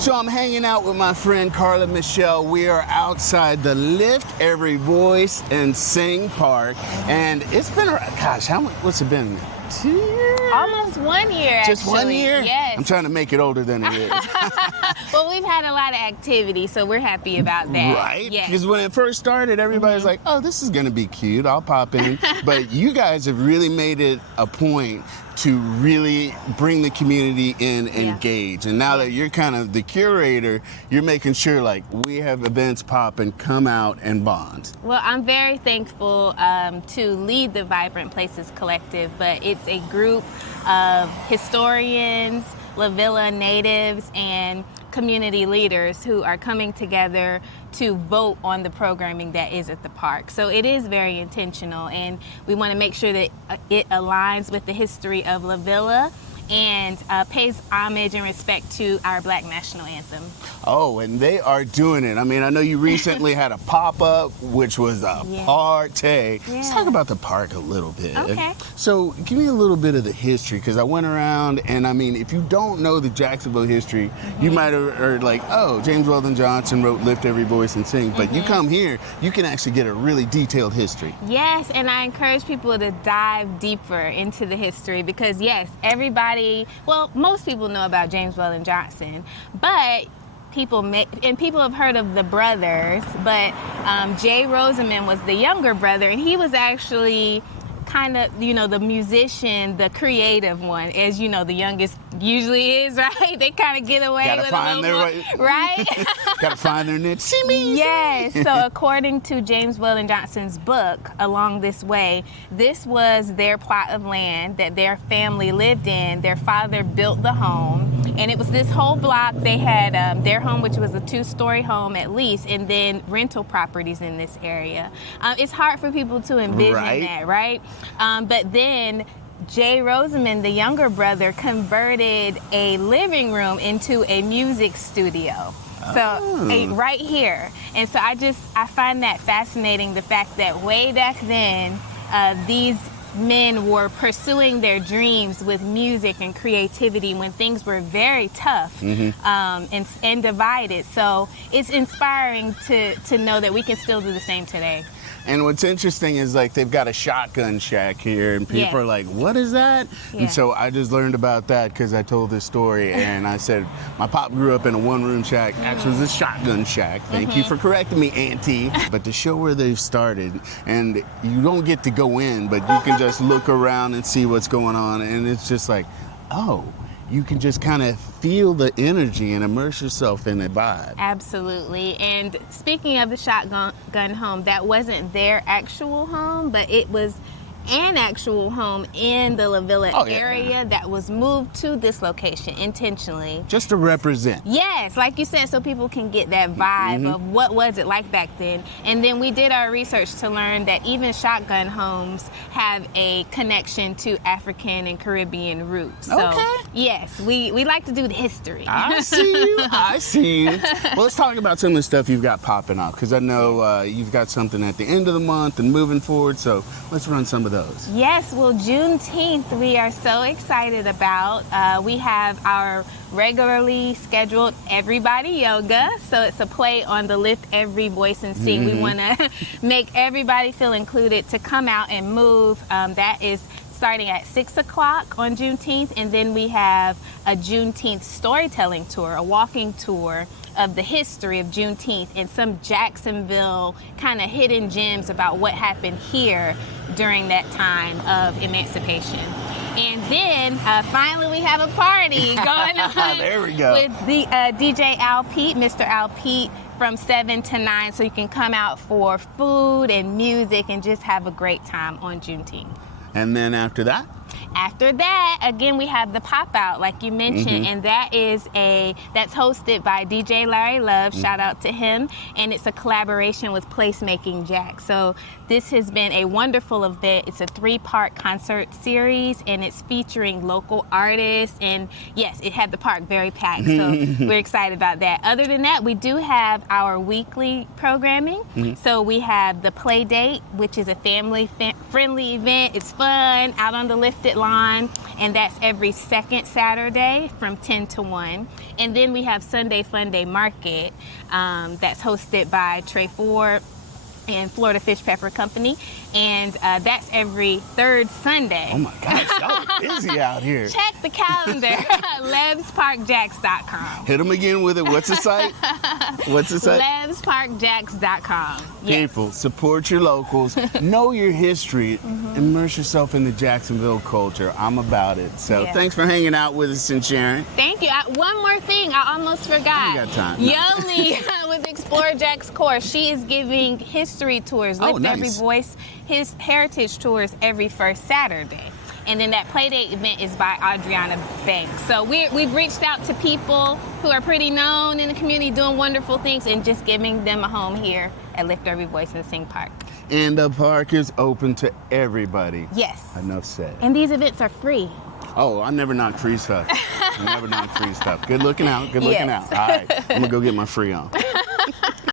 So I'm hanging out with my friend Carla Michelle. We are outside the Lift Every Voice and Sing Park. And it's been, gosh, what's it been? 2 years? Almost 1 year, actually. Just 1 year? Yes. I'm trying to make it older than it is. Well, we've had a lot of activity, so we're happy about that. Right? Yes. Because when it first started, everybody's like, oh, this is going to be cute. I'll pop in. But you guys have really made it a point to really bring the community in, engage. And now that you're kind of the curator, you're making sure like we have events pop and come out and bond. Well, I'm very thankful to lead the Vibrant Places Collective, but it's a group of historians, La Villa natives, and community leaders who are coming together to vote on the programming that is at the park. So it is very intentional, and we want to make sure that it aligns with the history of La Villa and pays homage and respect to our Black national anthem. Oh, and they are doing it. I mean, I know you recently had a pop-up, which was a party. Yeah. Let's talk about the park a little bit. Okay. So give me a little bit of the history, because I went around, and I mean, if you don't know the Jacksonville history, you might have heard like, oh, James Weldon Johnson wrote Lift Every Voice and Sing, but you come here, you can actually get a really detailed history. Yes, and I encourage people to dive deeper into the history, because yes, most people know about James Weldon Johnson, but people have heard of the brothers, but Jay Rosamond was the younger brother, and he was actually kind of, the musician, the creative one, as you know, the youngest usually is, right? They kind of get away with a little more, right? Gotta find their niche. See me? Yes. So according to James Weldon Johnson's book, Along This Way, this was their plot of land that their family lived in. Their father built the home, and it was this whole block. They had their home, which was a 2-story home at least, and then rental properties in this area. It's hard for people to envision that, right? But then Jay Rosamond, the younger brother, converted a living room into a music studio. So right here. And so I find that fascinating, the fact that way back then, these men were pursuing their dreams with music and creativity when things were very tough and divided. So it's inspiring to know that we can still do the same today. And what's interesting is like they've got a shotgun shack here, and people are like, what is that? Yeah. And so I just learned about that because I told this story, and I said my pop grew up in a 1-room shack. Actually, it was a shotgun shack. Thank you for correcting me, Auntie. But to show where they've started, and you don't get to go in, but you can just look around and see what's going on, and it's just like, oh, you can just kind of feel the energy and immerse yourself in the vibe. Absolutely. And speaking of the shotgun home, that wasn't their actual home, but it was an actual home in the La Villa area that was moved to this location intentionally. Just to represent. Yes, like you said, so people can get that vibe of what was it like back then. And then we did our research to learn that even shotgun homes have a connection to African and Caribbean roots. So yes, we like to do the history. I see you. Well, let's talk about some of the stuff you've got popping up, because I know you've got something at the end of the month and moving forward, so let's run some of those. Yes, well, Juneteenth we are so excited about. We have our regularly scheduled Everybody Yoga, so it's a play on the Lift Every Voice and Sing. We want to make everybody feel included to come out and move. That is starting at 6 o'clock on Juneteenth, and then we have a Juneteenth storytelling tour, a walking tour of the history of Juneteenth and some Jacksonville kind of hidden gems about what happened here during that time of emancipation. And then finally we have a party going on there we go. with the DJ Al Pete, Mr. Al Pete, from 7 to 9, so you can come out for food and music and just have a great time on Juneteenth. And then after that? After that, again, we have the pop out, like you mentioned, and that's hosted by DJ Larry Love. Shout out to him. And it's a collaboration with Placemaking Jack. So this has been a wonderful event. It's a 3-part concert series, and it's featuring local artists. And yes, it had the park very packed. So we're excited about that. Other than that, we do have our weekly programming. So we have the Play Date, which is a family-friendly event. It's fun, out on the Lift Crafted Lawn, and that's every second Saturday from 10 to 1. And then we have Sunday Fun Day Market that's hosted by Trey Ford and Florida Fish Pepper Company, and that's every third Sunday. Oh my gosh, y'all are busy out here. Check the calendar, LevsParkJacks.com. Hit them again with it. What's the site? What's the site? LevsParkJacks.com. Yes. People, support your locals, know your history, immerse yourself in the Jacksonville culture. I'm about it. So thanks for hanging out with us and sharing. Thank you. One more thing, I almost forgot. You got time. Yoli with Explore Jack's course, she is giving history tours, Lift Every Voice, his heritage tours every first Saturday. And then that Playdate event is by Adriana Banks. So we've reached out to people who are pretty known in the community doing wonderful things and just giving them a home here at Lift Every Voice in Sing Park. And the park is open to everybody. Yes. Enough said. And these events are free. Oh, I never knock free stuff. I never knock free stuff. Good looking out. Good looking out. All right, I'm going to go get my free on.